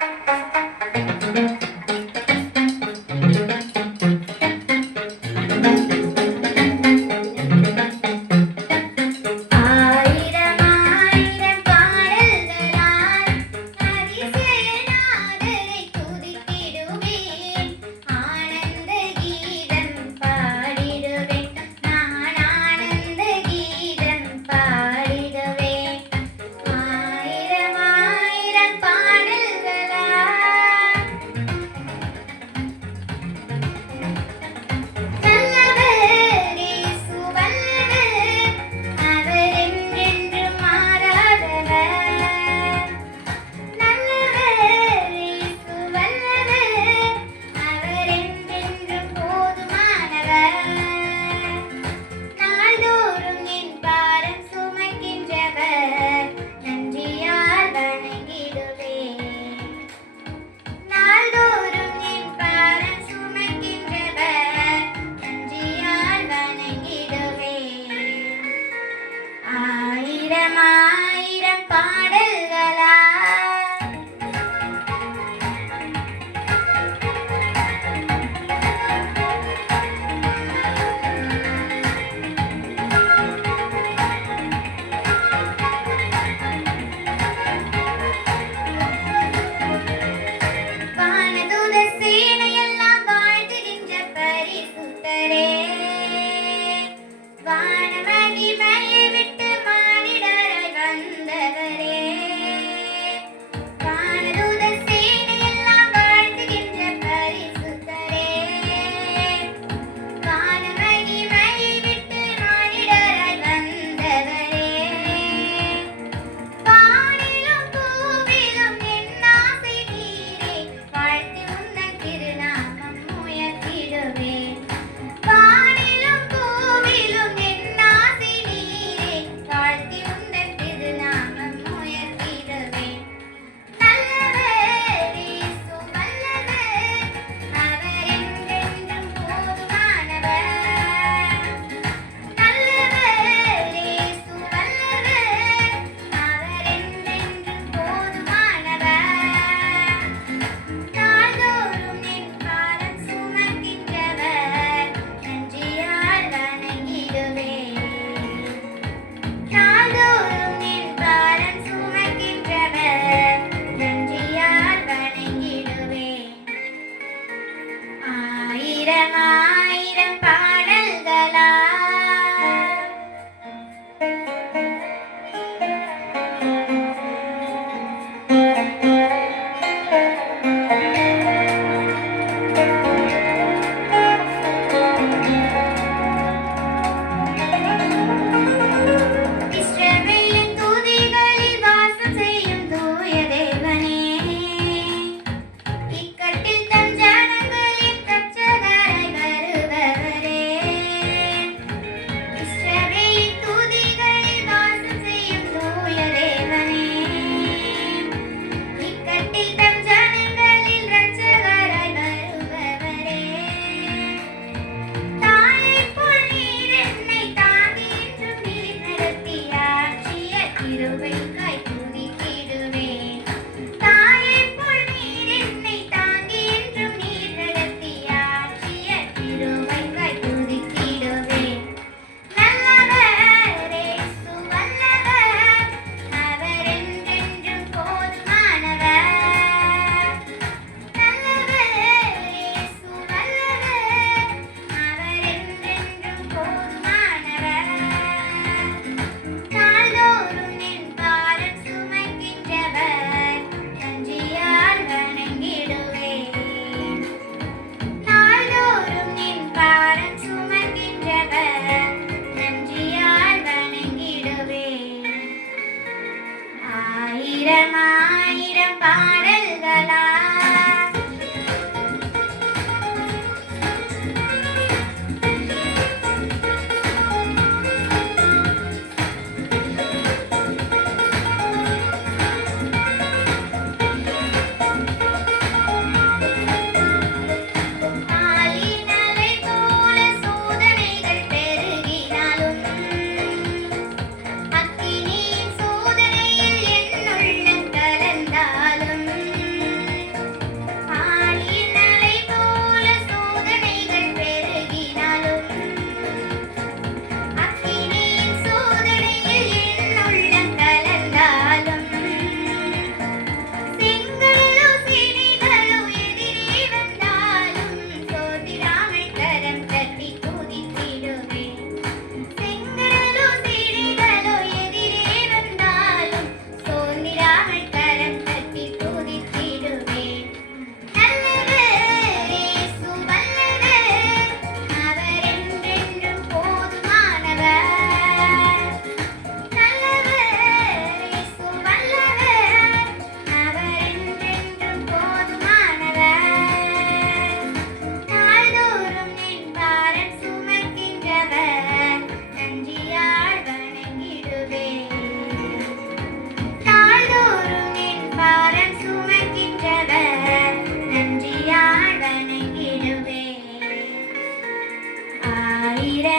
Thank ஆயிரம் ஆயிரம் பாட need it.